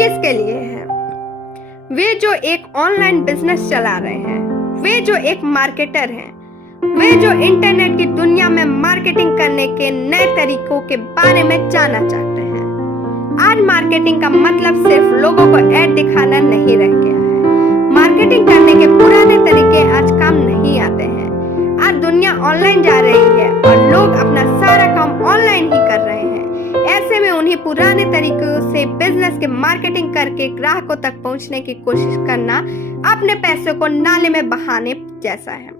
किसके लिए है? वे जो एक ऑनलाइन बिजनेस चला रहे हैं, वे जो एक मार्केटर हैं, वे जो इंटरनेट की दुनिया में मार्केटिंग करने के नए तरीकों के बारे में जानना चाहते हैं। आज मार्केटिंग का मतलब सिर्फ लोगों को ऐड दिखाना नहीं रह गया है। मार्केटिंग करने के पुराने तरीके आज काम नहीं आते हैं। आज दुनिया ऑनलाइन जा रही है और लोग अपना सारा काम ऑनलाइन ही कर रहे हैं। ऐसे में उन्हीं पुराने तरीकों से बिजनेस के मार्केटिंग करके ग्राहकों तक पहुंचने की कोशिश करना अपने पैसे को नाले में बहाने जैसा है।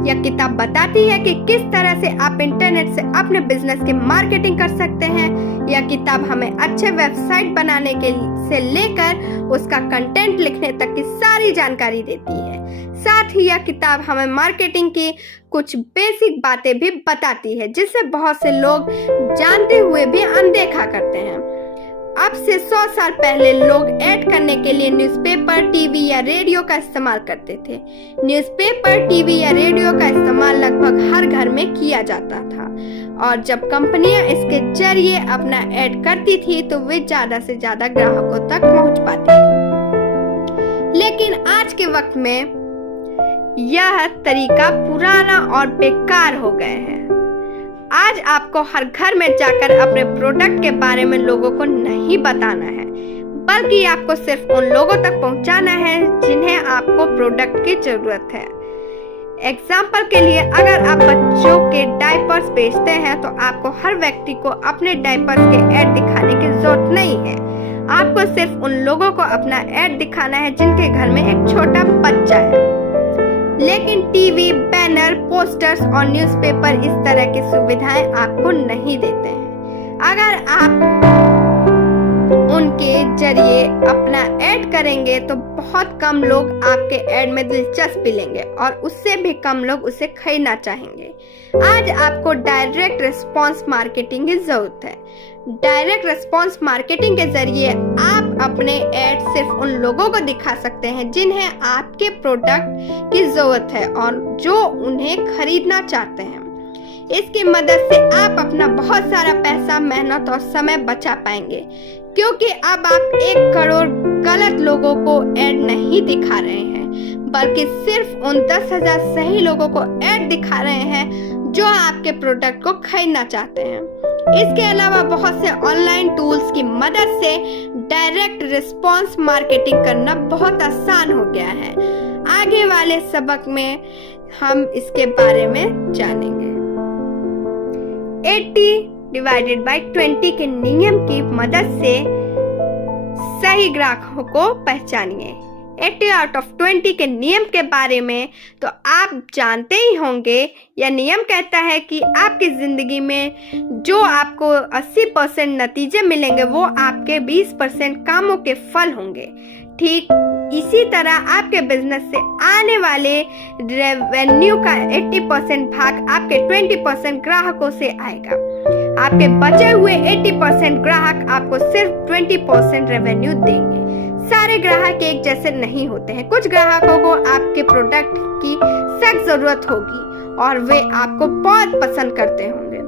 यह किताब बताती है कि किस तरह से आप इंटरनेट से अपने बिजनेस की मार्केटिंग कर सकते हैं। यह किताब हमें अच्छे वेबसाइट बनाने के से लेकर उसका कंटेंट लिखने तक की सारी जानकारी देती है। साथ ही यह किताब हमें मार्केटिंग की कुछ बेसिक बातें भी बताती है जिसे बहुत से लोग जानते हुए भी अनदेखा करते हैं। अब से 100 साल पहले लोग ऐड करने के लिए न्यूज़पेपर, टीवी या रेडियो का इस्तेमाल करते थे। न्यूज़पेपर, टीवी या रेडियो का इस्तेमाल लगभग हर घर में किया जाता था और जब कंपनियां इसके जरिए अपना ऐड करती थी तो वे ज्यादा से ज्यादा ग्राहकों तक पहुंच पाती थी। लेकिन आज के वक्त में यह तरीका पुराना और बेकार हो गए हैं। आज आपको हर घर में जाकर अपने प्रोडक्ट के बारे में लोगों को नहीं बताना है, बल्कि आपको सिर्फ उन लोगों तक पहुंचाना है जिन्हें आपको प्रोडक्ट की जरूरत है। एग्जाम्पल के लिए, अगर आप बच्चों के डायपर्स बेचते हैं तो आपको हर व्यक्ति को अपने डायपर्स के ऐड दिखाने की जरूरत नहीं है। आपको सिर्फ उन लोगों को अपना ऐड दिखाना है जिनके घर में एक छोटा बच्चा है। लेकिन टीवी, बैनर, पोस्टर्स और न्यूज़पेपर इस तरह की सुविधाएं आपको नहीं देते हैं। अगर आप उनके जरिए अपना ऐड करेंगे तो बहुत कम लोग आपके ऐड में दिलचस्पी लेंगे और उससे भी कम लोग उसे खरीदना चाहेंगे। आज आपको डायरेक्ट रिस्पॉन्स मार्केटिंग की जरूरत है। डायरेक्ट रिस्पॉन्स मार्केटिंग के जरिए आप अपने ऐड सिर्फ उन लोगों को दिखा सकते हैं जिन्हें आपके प्रोडक्ट की जरूरत है और जो उन्हें खरीदना चाहते हैं। इसकी मदद से आप अपना बहुत सारा पैसा, मेहनत और समय बचा पाएंगे, क्योंकि अब आप 1 करोड़ गलत लोगों को ऐड नहीं दिखा रहे हैं, बल्कि सिर्फ उन 10,000 सही लोगों को ऐड दिखा रहे हैं जो आपके प्रोडक्ट को खरीदना चाहते हैं। इसके अलावा बहुत से ऑनलाइन टूल्स की मदद से डायरेक्ट रिस्पॉन्स मार्केटिंग करना बहुत आसान हो गया है। आगे वाले सबक में हम इसके बारे में जानेंगे। 80/20 के नियम की मदद से सही ग्राहकों को पहचानिए। 80/20 के नियम के बारे में तो आप जानते ही होंगे। यह नियम कहता है कि आपकी जिंदगी में जो आपको 80% नतीजे मिलेंगे वो आपके 20% कामों के फल होंगे। ठीक इसी तरह आपके बिजनेस से आने वाले रेवेन्यू का 80% भाग आपके 20% ग्राहकों से आएगा। आपके बचे हुए 80% ग्राहक आपको सिर्फ 20% रेवेन्यू देंगे। सारे ग्राहक एक जैसे नहीं होते हैं। कुछ ग्राहकों को आपके प्रोडक्ट की सख्त जरूरत होगी और वे आपको बहुत पसंद करते होंगे।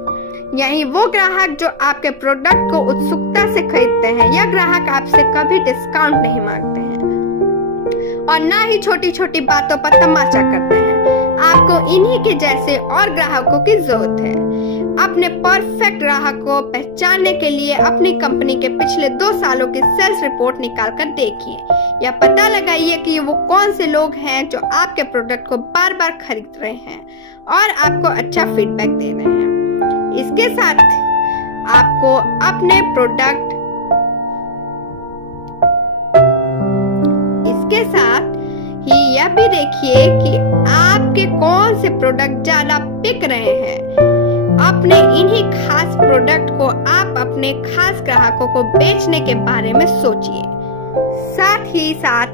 यही वो ग्राहक जो आपके प्रोडक्ट को उत्सुकता से खरीदते हैं। यह ग्राहक आपसे कभी डिस्काउंट नहीं मांगते हैं और ना ही छोटी छोटी बातों पर तमाशा करते हैं। आपको इन्हीं के जैसे और ग्राहकों की जरूरत है। अपने परफेक्ट ग्राहक को पहचानने के लिए अपनी कंपनी के पिछले 2 सालों की सेल्स रिपोर्ट निकाल कर देखिए। यह पता लगाइए कि वो कौन से लोग हैं जो आपके प्रोडक्ट को बार बार खरीद रहे हैं और आपको अच्छा फीडबैक दे रहे हैं। इसके साथ आपको अपने प्रोडक्ट इसके साथ ही यह भी देखिए कि आपके कौन से प्रोडक्ट ज्यादा बिक रहे हैं। अपने इन्हीं खास प्रोडक्ट को आप अपने खास ग्राहकों को बेचने के बारे में सोचिए। साथ ही साथ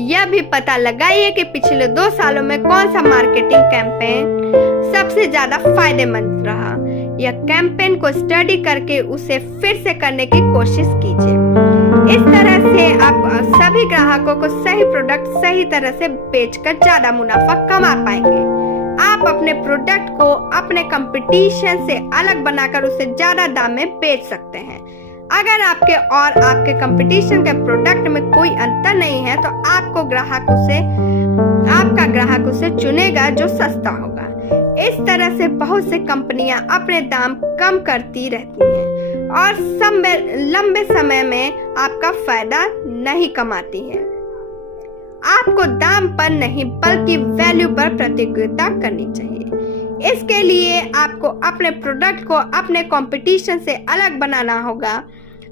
यह भी पता लगाइए कि पिछले 2 सालों में कौन सा मार्केटिंग कैंपेन सबसे ज्यादा फायदेमंद रहा। यह कैंपेन को स्टडी करके उसे फिर से करने की कोशिश कीजिए। इस तरह से आप सभी ग्राहकों को सही प्रोडक्ट सही तरह से बेचकर ज्यादा मुनाफा कमा पाएंगे। आप अपने प्रोडक्ट को अपने कंपटीशन से अलग बनाकर उसे ज्यादा दाम में बेच सकते हैं। अगर आपके और आपके कंपटीशन के प्रोडक्ट में कोई अंतर नहीं है तो आपका ग्राहक उसे चुनेगा जो सस्ता होगा। इस तरह से बहुत से कंपनियां अपने दाम कम करती रहती हैं और लंबे समय में आपका फायदा नहीं कमाती है। आपको दाम पर नहीं बल्कि वैल्यू पर प्रतियोगिता करनी चाहिए। इसके लिए आपको अपने प्रोडक्ट को अपने कंपटीशन से अलग बनाना होगा।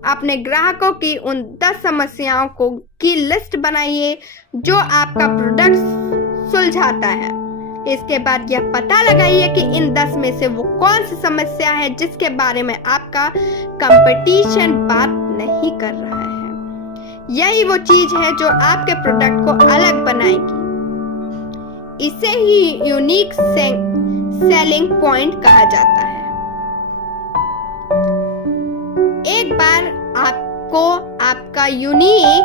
अपने ग्राहकों की उन 10 समस्याओं की लिस्ट बनाइए जो आपका प्रोडक्ट सुलझाता है। इसके बाद यह पता लगाइए कि इन 10 में से वो कौन सी समस्या है जिसके बारे में आपका कंपटीशन बात नहीं कर रहा है। यही वो चीज है जो आपके प्रोडक्ट को अलग बनाएगी। इसे ही यूनिक सेलिंग पॉइंट कहा जाता है। एक बार आपको आपका यूनिक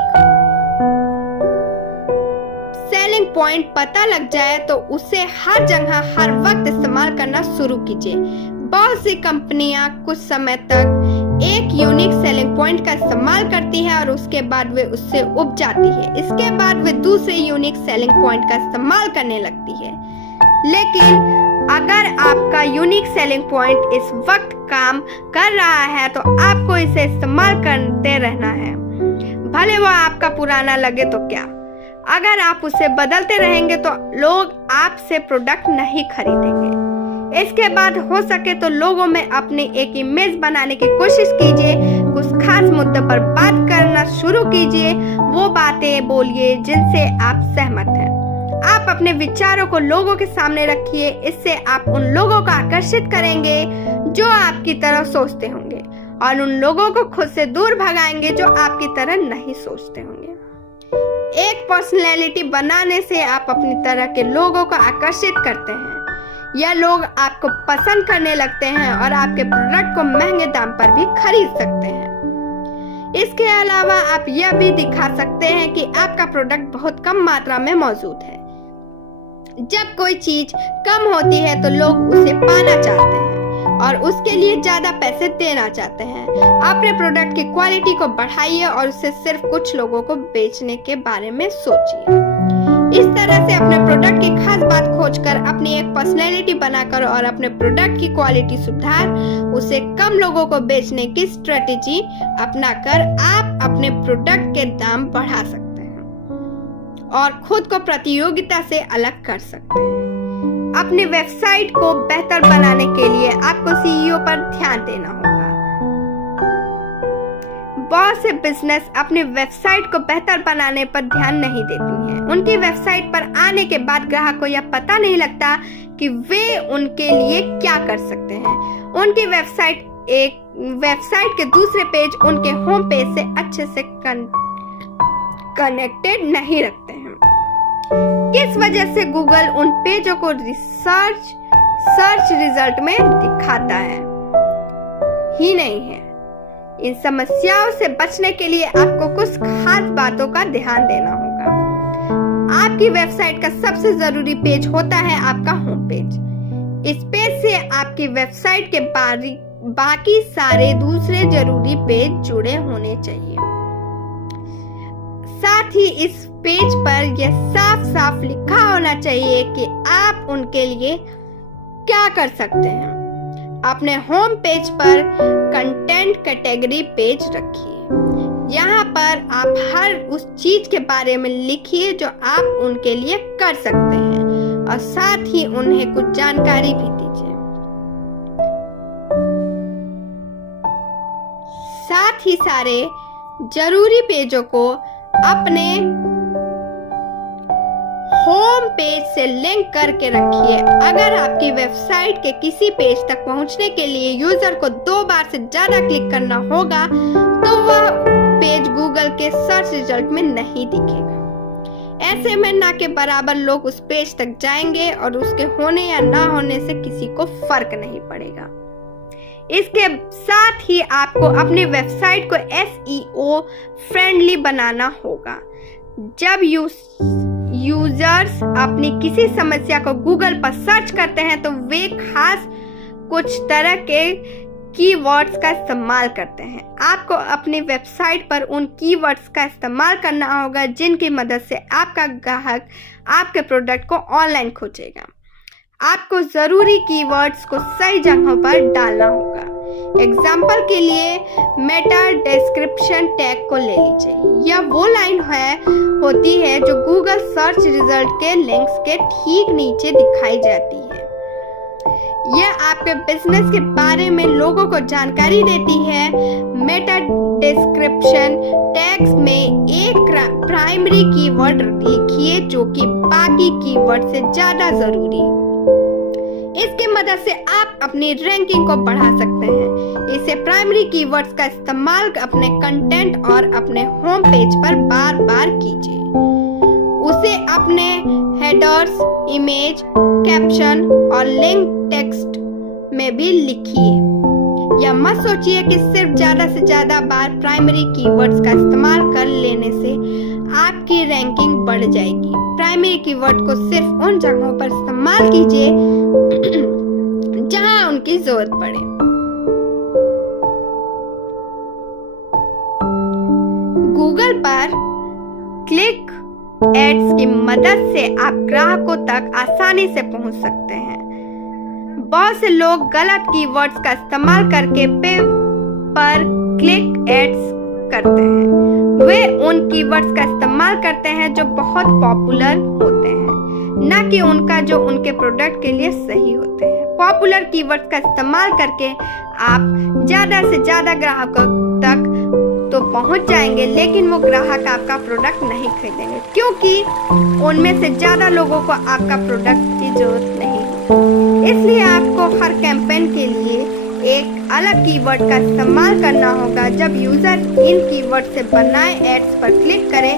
सेलिंग पॉइंट पता लग जाए तो उसे हर जगह हर वक्त इस्तेमाल करना शुरू कीजिए। बहुत सी कंपनियां कुछ समय तक एक यूनिक सेलिंग पॉइंट का इस्तेमाल करती है और उसके बाद वे उससे उब जाती है। इसके बाद वे दूसरे यूनिक सेलिंग पॉइंट का इस्तेमाल करने लगती है। लेकिन अगर आपका यूनिक सेलिंग पॉइंट इस वक्त काम कर रहा है तो आपको इसे इस्तेमाल करते रहना है, भले वो आपका पुराना लगे तो क्या। अगर आप उसे बदलते रहेंगे तो लोग आपसे प्रोडक्ट नहीं खरीदेंगे। इसके बाद हो सके तो लोगों में अपनी एक इमेज बनाने की कोशिश कीजिए। कुछ खास मुद्दों पर बात करना शुरू कीजिए। वो बातें बोलिए जिनसे आप सहमत हैं। आप अपने विचारों को लोगों के सामने रखिए। इससे आप उन लोगों को आकर्षित करेंगे जो आपकी तरह सोचते होंगे और उन लोगों को खुद से दूर भगाएंगे जो आपकी तरह नहीं सोचते होंगे। एक पर्सनैलिटी बनाने से आप अपनी तरह के लोगों को आकर्षित करते हैं। यह लोग आपको पसंद करने लगते हैं और आपके प्रोडक्ट को महंगे दाम पर भी खरीद सकते हैं। इसके अलावा आप यह भी दिखा सकते हैं कि आपका प्रोडक्ट बहुत कम मात्रा में मौजूद है। जब कोई चीज कम होती है तो लोग उसे पाना चाहते हैं और उसके लिए ज्यादा पैसे देना चाहते हैं। अपने प्रोडक्ट की क्वालिटी को बढ़ाइए और उसे सिर्फ कुछ लोगों को बेचने के बारे में सोचिए। इस तरह से अपने प्रोडक्ट की खास बात खोजकर अपनी एक पर्सनैलिटी बनाकर और अपने प्रोडक्ट की क्वालिटी सुधार उसे कम लोगों को बेचने की स्ट्रेटेजी अपनाकर आप अपने प्रोडक्ट के दाम बढ़ा सकते हैं और खुद को प्रतियोगिता से अलग कर सकते हैं। अपनी वेबसाइट को बेहतर बनाने के लिए आपको सीईओ पर ध्यान देना होगा। बहुत से बिजनेस अपनी वेबसाइट को बेहतर बनाने पर ध्यान नहीं देती हैं। उनकी वेबसाइट पर आने के बाद ग्राहक को यह पता नहीं लगता कि वे उनके लिए क्या कर सकते हैं। उनकी वेबसाइट के दूसरे पेज उनके होम पेज से अच्छे से कनेक्टेड नहीं रखते हैं। किस वजह से गूगल उन पेजों को सर्च रिजल्ट में दिखाता है ही नहीं है। इन समस्याओं से बचने के लिए आपको कुछ खास बातों का ध्यान देना होगा। आपकी वेबसाइट का सबसे जरूरी पेज होता है आपका होम पेज। इस पेज से आपकी वेबसाइट के बाकी सारे दूसरे जरूरी पेज जुड़े होने चाहिए। साथ ही इस पेज पर यह साफ साफ लिखा होना चाहिए कि आप उनके लिए क्या कर सकते हैं। अपने होम पेज पर कंटेंट कैटेगरी पेज रखिए। यहाँ पर आप हर उस चीज के बारे में लिखिए जो आप उनके लिए कर सकते हैं और साथ ही उन्हें कुछ जानकारी भी दीजिए। साथ ही सारे जरूरी पेजों को अपने होम पेज से लिंक करके रखिए। अगर आपकी वेबसाइट के किसी पेज तक पहुंचने के लिए यूजर को 2 बार से ज्यादा क्लिक करना होगा तो वह पेज गूगल के सर्च रिजल्ट में नहीं दिखेगा। ऐसे में ना के बराबर लोग उस पेज तक जाएंगे और उसके होने या ना होने से किसी को फर्क नहीं पड़ेगा। इसके साथ ही आपको अपनी वेबसाइट को SEO फ्रेंडली बनाना होगा। जब यूजर्स अपनी किसी समस्या को गूगल पर सर्च करते हैं तो वे खास कुछ तरह के कीवर्ड्स का इस्तेमाल करते हैं। आपको अपनी वेबसाइट पर उन कीवर्ड्स का इस्तेमाल करना होगा जिनकी मदद से आपका ग्राहक आपके प्रोडक्ट को ऑनलाइन खोजेगा। आपको ज़रूरी कीवर्ड्स को सही जगहों पर डालना होगा। एग्जाम्पल के लिए मेटा डिस्क्रिप्शन टैग को ले लीजिए। यह वो लाइन होती है जो गूगल सर्च रिजल्ट के लिंक्स के ठीक नीचे दिखाई जाती है। यह आपके बिजनेस के बारे में लोगों को जानकारी देती है। मेटा डिस्क्रिप्शन टैग्स में एक प्राइमरी कीवर्ड लिखिए जो कि बाकी कीवर्ड से ज़्यादा ज़रूरी है। इसकी मदद से आप अपनी रैंकिंग को बढ़ा सकते हैं। इसे प्राइमरी कीवर्ड्स का इस्तेमाल अपने कंटेंट और अपने होम पेज पर बार बार कीजिए। उसे अपने हेडर्स, इमेज, कैप्शन और लिंक टेक्स्ट में भी लिखिए। या मत सोचिए कि सिर्फ ज़्यादा से ज़्यादा बार प्राइमरी कीवर्ड्स का इस्तेमाल कर लेने से आपकी रैंकिंग बढ़ जाएगी। प्राइमरी कीवर्ड को सिर्फ उन जगहों पर इस्तेमाल कीजिए जहां उनकी जरूरत पड़े। गूगल पर क्लिक एड्स की मदद से आप ग्राहकों तक आसानी से पहुंच सकते हैं। बहुत से लोग गलत कीवर्ड्स का इस्तेमाल करके पे पर क्लिक एड्स करते हैं। वे उन कीवर्ड्स का इस्तेमाल करते हैं जो बहुत पॉपुलर होते हैं, न कि उनका जो उनके प्रोडक्ट के लिए सही होते हैं। पॉपुलर कीवर्ड्स का इस्तेमाल करके आप ज़्यादा से ज़्यादा ग्राहकों तक तो पहुंच जाएंगे, लेकिन वो ग्राहक आपका प्रोडक्ट नहीं खरीदेंगे क्योंकि उनमें से ज़्यादा लोगों को आपका प्रोडक्ट की जरूरत नहीं है। इसलिए आपको हर कैंपेन के लिए एक अलग कीवर्ड का इस्तेमाल करना होगा। जब यूजर इन कीवर्ड से बनाए एड्स पर क्लिक करे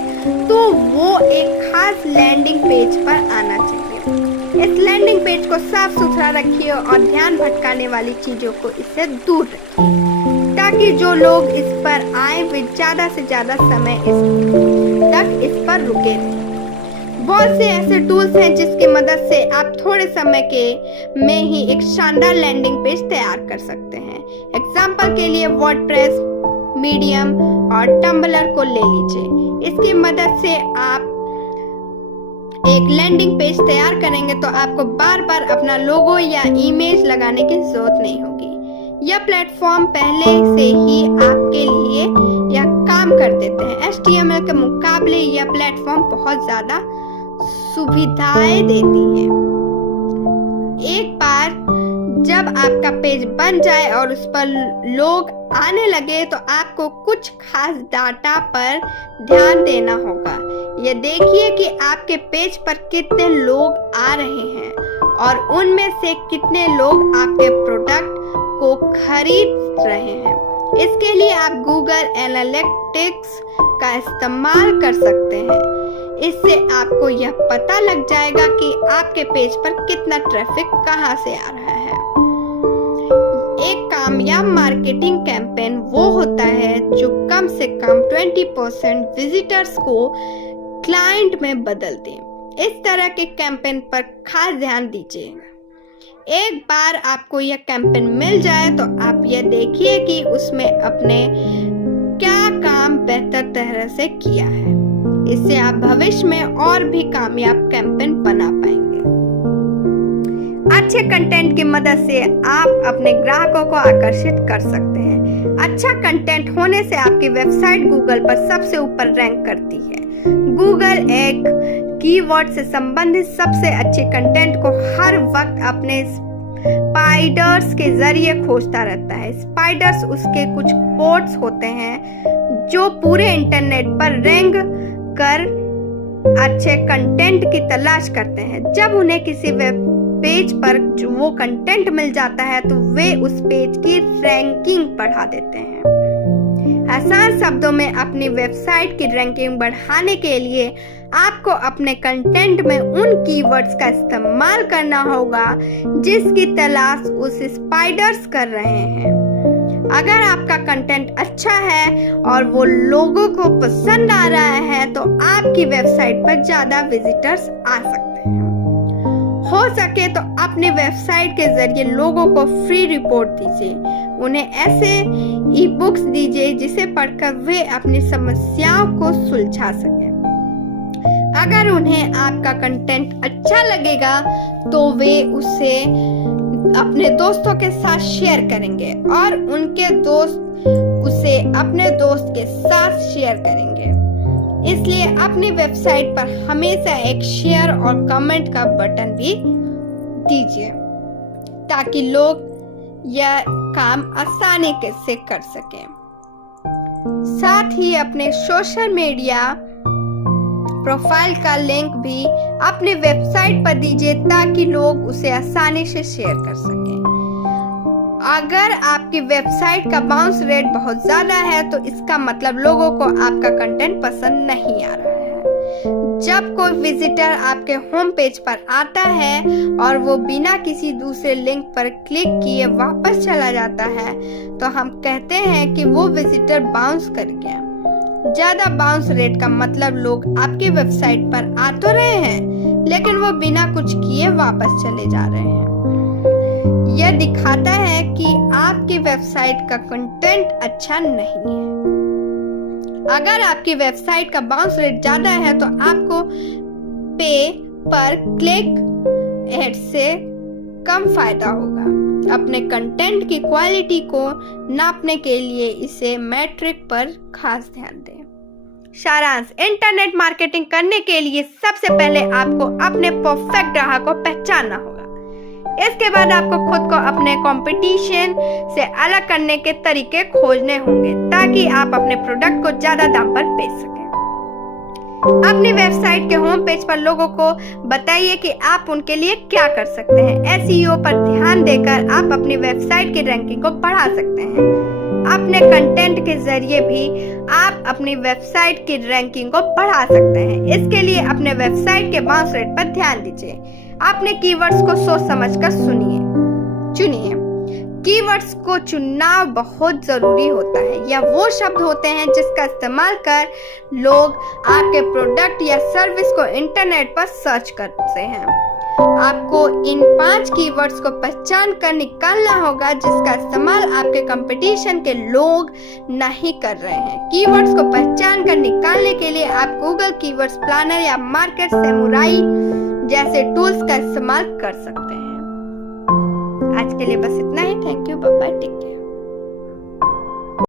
तो वो एक खास लैंडिंग पेज पर आना चाहिए। इस लैंडिंग पेज को साफ सुथरा रखिए और ध्यान भटकाने वाली चीजों को इससे दूर रखिए ताकि जो लोग इस पर आए वे ज्यादा से ज्यादा समय इस पर रुके। बहुत से ऐसे टूल्स हैं जिसकी मदद से आप थोड़े समय में ही एक शानदार लैंडिंग पेज तैयार कर सकते हैं। एग्जाम्पल के लिए वर्डप्रेस, मीडियम और टम्बलर को ले लीजिए। इसकी मदद से आप एक लैंडिंग पेज तैयार करेंगे तो आपको बार बार अपना लोगो या इमेज लगाने की जरूरत नहीं होगी। यह प्लेटफॉर्म पहले से ही आपके लिए यह काम कर देते हैं। HTML के मुकाबले यह प्लेटफॉर्म बहुत ज्यादा सुविधाएं देती है। एक बार जब आपका पेज बन जाए और उस पर लोग आने लगे तो आपको कुछ खास डाटा पर ध्यान देना होगा। ये देखिए कि आपके पेज पर कितने लोग आ रहे हैं और उनमें से कितने लोग आपके प्रोडक्ट को खरीद रहे हैं। इसके लिए आप गूगल एनालिटिक्स का इस्तेमाल कर सकते हैं। इससे आपको यह पता लग जाएगा कि आपके पेज पर कितना ट्रैफिक कहां से आ रहा है। एक कामयाब मार्केटिंग कैंपेन वो होता है जो कम से कम 20% विजिटर्स को क्लाइंट में बदल दे। इस तरह के कैंपेन पर खास ध्यान दीजिएगा। एक बार आपको यह कैंपेन मिल जाए तो आप यह देखिए कि उसमें अपने क्या काम बेहतर तरह से किया है। इससे आप भविष्य में और भी कामयाब कैंपेन बना पाएंगे। अच्छे कंटेंट की मदद से आप अपने ग्राहकों को आकर्षित कर सकते हैं। अच्छा कंटेंट होने से आपकी वेबसाइट गूगल पर सबसे ऊपर रैंक करती है। गूगल एक कीवर्ड से संबंधित सबसे अच्छे कंटेंट को हर वक्त अपने स्पाइडर्स के जरिए खोजता रहता है। स्पाइडर्स उसके कुछ कोड्स होते हैं जो पूरे इंटरनेट पर रैंक कर अच्छे कंटेंट की तलाश करते हैं। जब उन्हें किसी वेब पेज पर जो वो कंटेंट मिल जाता है तो वे उस पेज की रैंकिंग बढ़ा देते हैं। आसान शब्दों में अपनी वेबसाइट की रैंकिंग बढ़ाने के लिए आपको अपने कंटेंट में उन कीवर्ड्स का इस्तेमाल करना होगा जिसकी तलाश उस स्पाइडर्स कर रहे हैं। अगर आपका कंटेंट अच्छा है और वो लोगों को पसंद आ रहा है तो आपकी वेबसाइट पर ज्यादा विजिटर्स आ सकते हैं। हो सके तो अपनी वेबसाइट के जरिए लोगों को फ्री रिपोर्ट दीजिए। उन्हें ऐसे ई बुक्स दीजिए जिसे पढ़कर वे अपनी समस्याओं को सुलझा सकें। अगर उन्हें आपका कंटेंट अच्छा लगेगा तो वे उसे अपने दोस्तों के साथ शेयर करेंगे और उनके दोस्त उसे अपने दोस्त के साथ शेयर करेंगे। इसलिए अपनी वेबसाइट पर हमेशा एक शेयर और कमेंट का बटन भी दीजिए ताकि लोग यह काम आसानी से कर सकें। साथ ही अपने सोशल मीडिया प्रोफाइल का लिंक भी अपनी वेबसाइट पर दीजिए ताकि लोग उसे आसानी से शेयर कर सकें। अगर आपकी वेबसाइट का बाउंस रेट बहुत ज्यादा है तो इसका मतलब लोगों को आपका कंटेंट पसंद नहीं आ रहा है। जब कोई विजिटर आपके होम पेज पर आता है और वो बिना किसी दूसरे लिंक पर क्लिक किए वापस चला जाता है तो हम कहते हैं कि वो विजिटर बाउंस कर गया। ज्यादा बाउंस रेट का मतलब लोग आपकी वेबसाइट पर आ तो रहे हैं लेकिन वो बिना कुछ किए वापस चले जा रहे हैं। यह दिखाता है कि आपकी वेबसाइट का कंटेंट अच्छा नहीं है। अगर आपकी वेबसाइट का बाउंस रेट ज्यादा है तो आपको पे पर क्लिक एड से कम फायदा होगा। अपने कंटेंट की क्वालिटी को नापने के लिए इसे मैट्रिक पर खास ध्यान दें। सारांश, इंटरनेट मार्केटिंग करने के लिए सबसे पहले आपको अपने परफेक्ट ग्राहक को पहचानना होगा। इसके बाद आपको खुद को अपने कंपटीशन से अलग करने के तरीके खोजने होंगे ताकि आप अपने प्रोडक्ट को ज्यादा दाम पर बेच सकें। अपनी वेबसाइट के होम पेज पर लोगों को बताइए कि आप उनके लिए क्या कर सकते हैं। एसईओ पर ध्यान देकर आप अपनी वेबसाइट की रैंकिंग को बढ़ा सकते हैं। अपने कंटेंट के जरिए भी आप अपनी वेबसाइट की रैंकिंग को बढ़ा सकते हैं। इसके लिए अपने वेबसाइट के बाउंस रेट पर ध्यान दीजिए। अपने कीवर्ड्स को सोच समझकर चुनिए। कीवर्ड्स को चुनना बहुत जरूरी होता है। यह वो शब्द होते हैं जिसका इस्तेमाल कर लोग आपके प्रोडक्ट या सर्विस को इंटरनेट पर सर्च करते हैं। आपको इन 5 कीवर्ड्स को पहचान कर निकालना होगा जिसका इस्तेमाल आपके कंपटीशन के लोग नहीं कर रहे हैं। कीवर्ड्स को पहचान कर निकालने के लिए आप गूगल कीवर्ड्स प्लानर या मार्केट सेमुराई जैसे टूल्स का इस्तेमाल कर सकते हैं। आज के लिए बस इतना ही। Thank you, bye bye, take care.